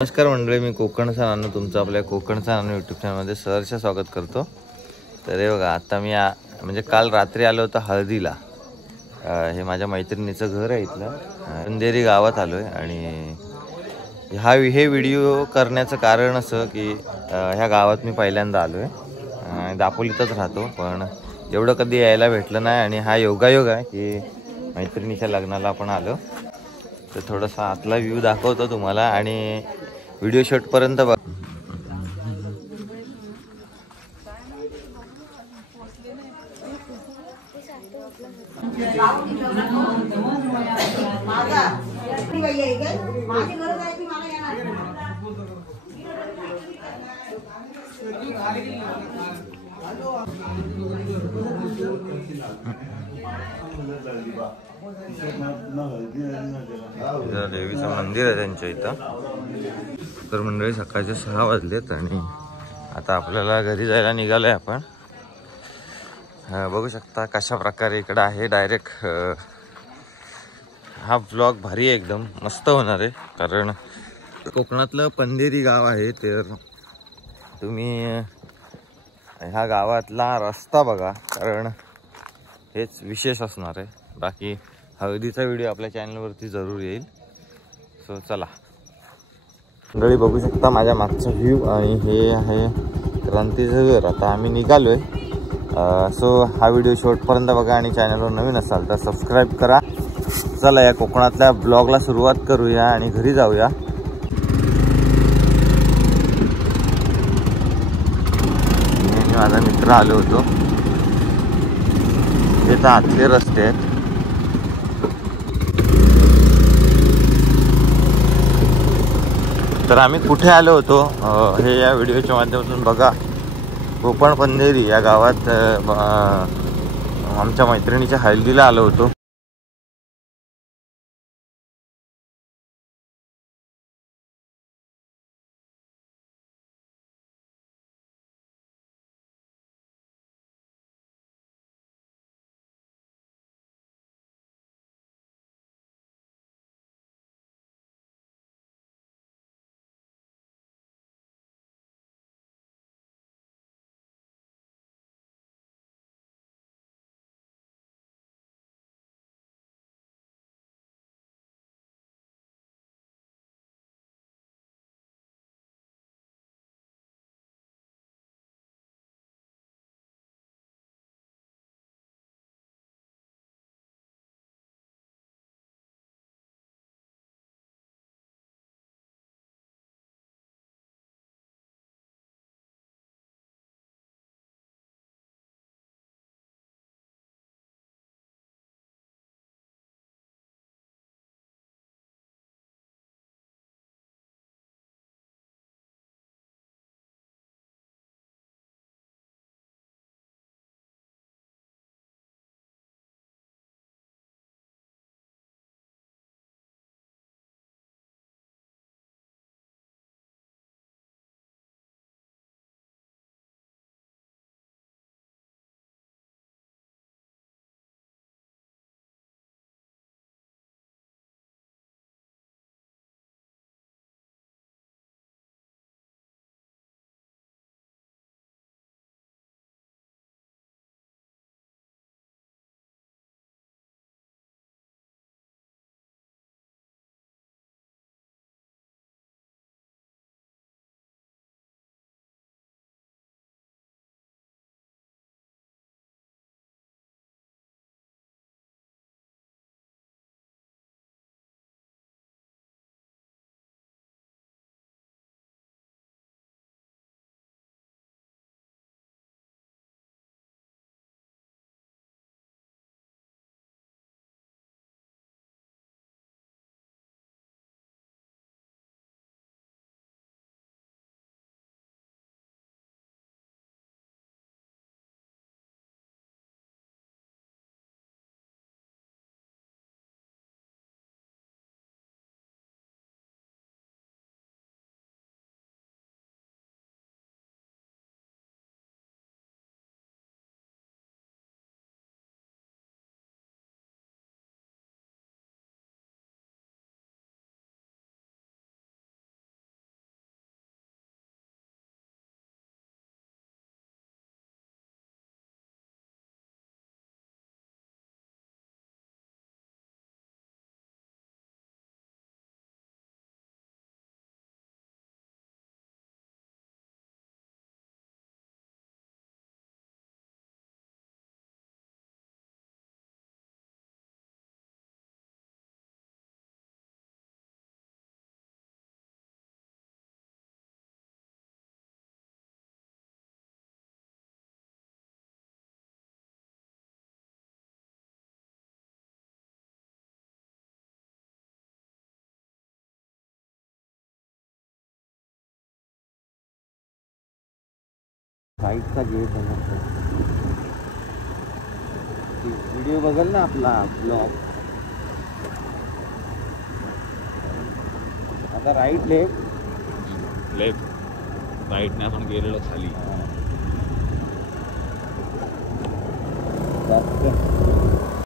नमस्कार मंडळी, मी कोकणचा नानू तुमचं आपल्या कोकणचा नानू यूट्यूब चॅनलमध्ये सहर्ष स्वागत करतो. तर हे बघा, आता मी म्हणजे काल रात्री आलो होतो हळदीला. हे माझ्या मैत्रिणीचं घर आहे इथलं, अंधेरी गावात आलो आहे. आणि हे व्हिडिओ करण्याचं कारण असं की ह्या गावात मी पहिल्यांदा आलो आहे. दापोलीतच राहतो, पण एवढं कधी यायला भेटलं नाही. आणि हा योगायोग आहे की मैत्रिणीच्या लग्नाला आपण आलो. तर थोडासा आतला व्ह्यू दाखवतो तुम्हाला आणि व्हिडिओ शेवटपर्यंत बघ. देवीचं मंदिर आहे त्यांच्या इथं. तर मंडळी, सकाळचे 6 वाजलेत आणि आता आपल्याला घरी जायला निघालोय आपण. बघू शकता कशा प्रकारे इकडं आहे. डायरेक्ट हा व्लॉग भारी आहे, एकदम मस्त होणार आहे. कारण कोकणातलं पंधेरी गाव आहे. तर तुम्ही ह्या गावातला रस्ता बघा, कारण हेच विशेष असणार आहे. बाकी हळदीचा व्हिडिओ आपल्या चॅनलवरती जरूर येईल. सो चला मंडळी, बघू शकता माझ्या मागचा व्ह्यू. आणि हे आहे क्रांतीचं घर. आता आम्ही निघालोय. सो हा व्हिडिओ शेवटपर्यंत बघा आणि चॅनलवर नवीन असाल तर सबस्क्राईब करा. चला या कोकणातल्या ब्लॉगला सुरुवात करूया आणि घरी जाऊया. मी माझा मित्र आलो होतो. हे तर आतले रस्ते आहेत. तर आम्ही कुठे आलो होतो हे या व्हिडिओच्या माध्यमातून बघा. कोकण पंधेरी या गावात आमच्या मैत्रिणीच्या हळदीला आलो होतो. साईडचा गेट आहे मस्त. व्हिडिओ बघल ना आपला ब्लॉग. आता राईट लेफ्ट लेफ्ट राईटने आपण गेलेलो खाली. जास्त